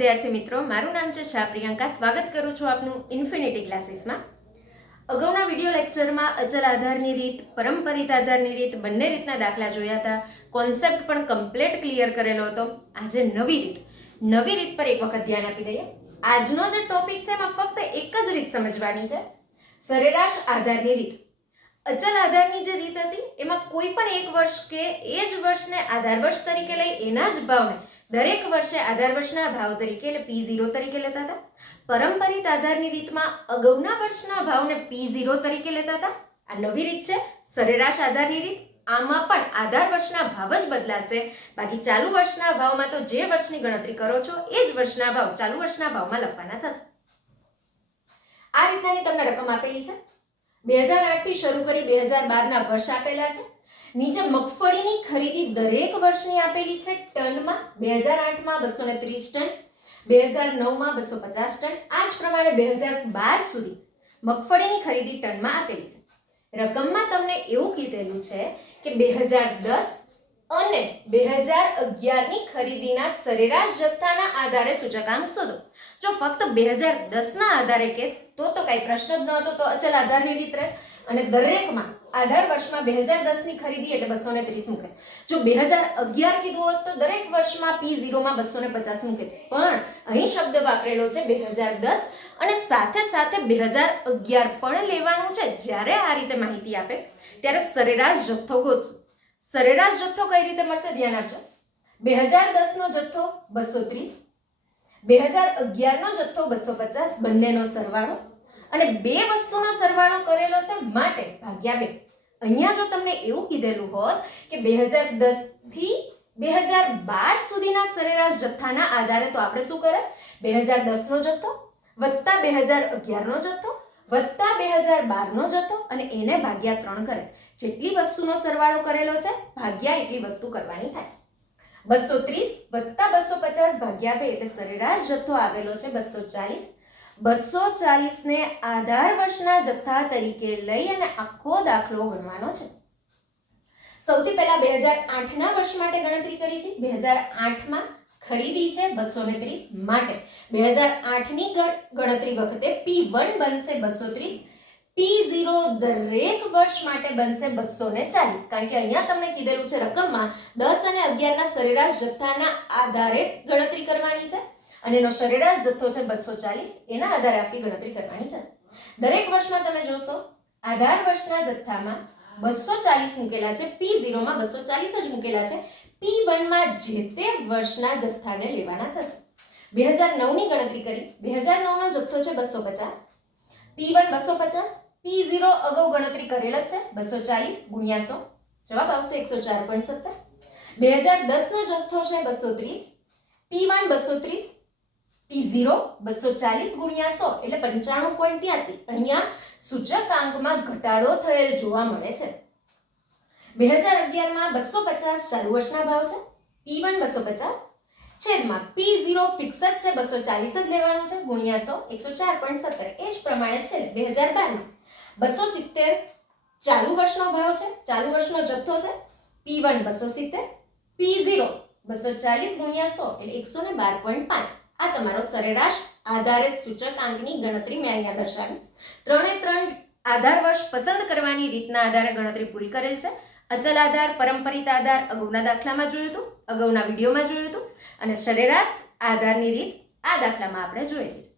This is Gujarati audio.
વિદ્યાર્થી મિત્રો, મારું નામ છે શાહ પ્રિયંકા. સ્વાગત કરું છું આપનું ઇન્ફિનિટી ક્લાસીસમાં. અગાઉના વિડીયો લેક્ચરમાં અચલ આધારની રીત, પરંપરિત આધારની રીત બંને રીતના દાખલા જોયા હતા. કોન્સેપ્ટ પણ કમ્પ્લીટ ક્લિયર કરેલો હતો. આજે નવી રીત પર એક વખત ધ્યાન આપી દઈએ. આજનો જે ટોપિક છે એમાં ફક્ત એક જ રીત સમજવાની છે, સરેરાશ આધારની રીત. અચલ આધારની જે રીત હતી એમાં કોઈ પણ એક વર્ષ કે એ જ વર્ષને આધાર વર્ષ તરીકે લઈ એના જ ભાવને દરેક વર્ષે આધાર વર્ષના ભાવ તરીકે એટલે P0 તરીકે લેતા હતા. પરંપરિત આધારની રીતમાં અગાઉના વર્ષના ભાવને P0 તરીકે લેતા હતા. આ નવી રીત છે સરેરાશ આધારની રીત. આમાં પણ આધાર વર્ષના ભાવ જ બદલાશે, બાકી ચાલુ વર્ષના ભાવમાં તો જે વર્ષની ગણતરી કરો છો એ જ વર્ષના ભાવ ચાલુ વર્ષના ભાવમાં લખવાના થશે. આ રીતનાની તમને રકમ આપેલી છે. 2008 થી શરૂ કરી 2012 વર્ષ આપેલા છે. નીચે મગફળીની ખરીદી દરેક વર્ષની આપેલી છે ટનમાં. 2008માં 230 ટન, 2009માં 250 ટન. આ જ પ્રમાણે 2012 સુધી મગફળીની ખરીદી ટનમાં આપેલી છે. રકમમાં તમને એવું કીધેલું છે કે 2010 અને 2011ની ખરીદીના સરેરાશ જથ્થાના આધારે સૂચકાંક શોધો. જો ફક્ત 2010ના આધારે કે તો કઈ પ્રશ્ન જ નહોતો, તો અચલ આધારની રીત રહે. અને દરેકમાં આધાર વર્ષમાં 2010ની ખરીદી એટલે 230 મૂકે. જો 2011 કીધું હોત તો દરેક વર્ષમાં P0 માં 250 મૂકે. પણ અહીં શબ્દ વાપરેલો છે 2010 અને સાથે સાથે 2011 પણ લેવાનું છે. જ્યારે આ રીતે માહિતી આપે ત્યારે સરેરાશ જથ્થો ગોતશું. સરેરાશ જથ્થો કઈ રીતે મળશે ધ્યાન આપજો. 2010 નો જથ્થો 230, 2011 નો જથ્થો 250, બંનેનો સરવાળો અને બે વસ્તુનો સરવાળો કરેલો છે માટે ભાગ્યા 2. અહીંયા જો તમને એવું કીધેલું હોત કે 2010 થી 2012 સુધીના સરેરાશ જથ્થાના આધારે તો આપણે શું કરે, 2010 નો જથ્થો વત્તા 2011 નો જથ્થો વત્તા 2012 નો જથ્થો અને એને ભાગ્યા 3 કરે. જેટલી વસ્તુનો સરવાળો કરેલો છે ભાગ્યા એટલી વસ્તુ કરવાની થાય. 230 વત્તા 250 ભાગ્યા 2 એટલે સરેરાશ જથ્થો આવેલો છે 240. 240 ને આધાર વર્ષના જથ્થા તરીકે લઈ અને આખો દાખલો ગણવાનો છે. સૌથી પહેલા 2008ના વર્ષ માટે ગણતરી કરી છે. 2008માં ખરીદી છે 230 માટે 2008ની ગણતરી વખતે P1 બનશે 230, P0 દરેક વર્ષ માટે બનશે 240. કારણ કે અહીંયા તમને કીધેલું છે રકમમાં 10 અને 11ના સરેરાશ જથ્થાના આધારે ગણતરી કરવાની છે અને એનો સરેરાશ જથ્થો છે 240. એના આધારે આખી ગણતરી કરવાની થશે. દરેક વર્ષમાં તમે જોશો આધાર વર્ષના જથ્થામાં 240 મૂકેલા છે, P0 માં 240 જ મૂકેલા છે. P1 માં જે તે વર્ષના જથ્થાને લેવાના થશે. 2009ની ગણતરી કરી. 2009 નો જથ્થો છે 250, P1 250, P0 અગાઉ ગણતરી કરેલ જ છે 240 ગુણ્યા 100, જવાબ આવશે 104.70. 2010 નો જથ્થો છે 230, P1 230, P0 240 ગુણ્યા 100 એટલે 95.83. અહીંયા સૂચકાંકમાં ઘટાડો થયેલ જોવા મળે છે. 2011માં 250 ચાલુ વર્ષના ભાવ છે, P1 250 છેદમાં P0 ફિક્સ જ છે 240 જ લેવાનું છે ગુણ્યા 100 104.70. એ જ પ્રમાણે છે 2012માં 270 ચાલુ વર્ષનો ભાવ છે, ચાલુ વર્ષનો જથ્થો છે, P1 270, P0 240 ગુણ્યા 100 એટલે 112.5. આ તમારો સરેરાશ આધારે સૂચકાંકની ગણતરી મેં અહીંયા દર્શાવી. 3 આધાર વર્ષ પસંદ કરવાની રીતના આધારે ગણતરી પૂરી કરેલ છે. અચલ આધાર, પરંપરિત આધાર અગાઉના દાખલામાં જોયું હતું, અગાઉના વિડીયોમાં જોયું હતું અને સરેરાશ આધારની રીત આ દાખલામાં આપણે જોયેલી છે.